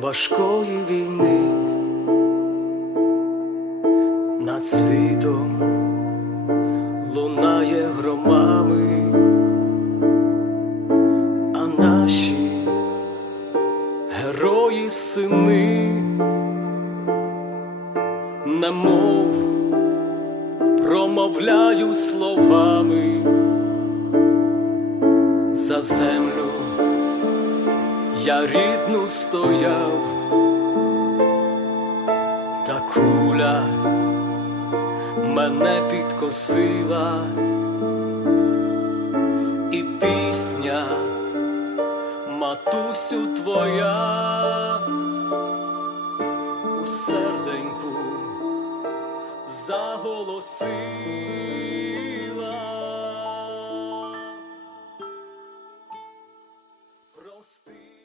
важкої війни. Над світом лунає громами, а наші герої сини, немов промовляю словами за землю я рідну стояв, та куля мене підкосила, і пісня, матусю твоя у серденьку заголосила. Прости.